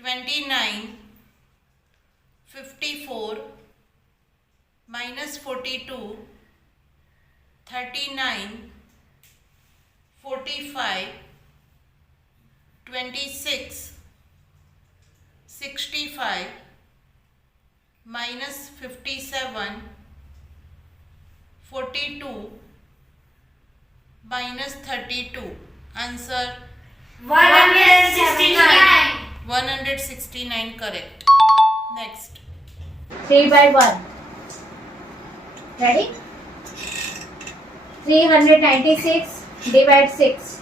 29, 54, minus 42, 39, 45, 26, 65, minus 57, 42, minus 32. Answer 169. 169 correct. Next. 3 by 1. Ready? 396 divide 6.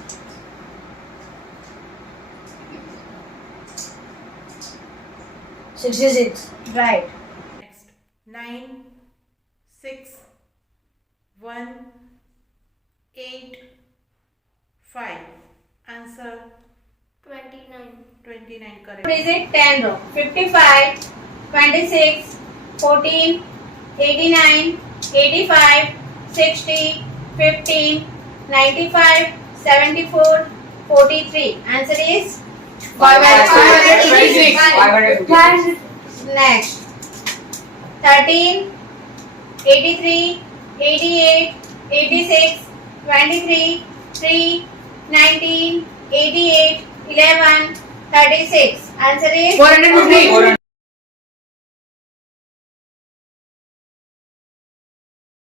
66. Right. Next. 9, 6, 1, 8, 5. Answer 29 correct. What is it? 10 row. 55, 26, 14, 89, 85, 60, 15, 95, 74, 43. Answer is 526. 526. Next. 13, 83, 88, 86, 23, 3, 19, 88, 11, 36. Answer is 450.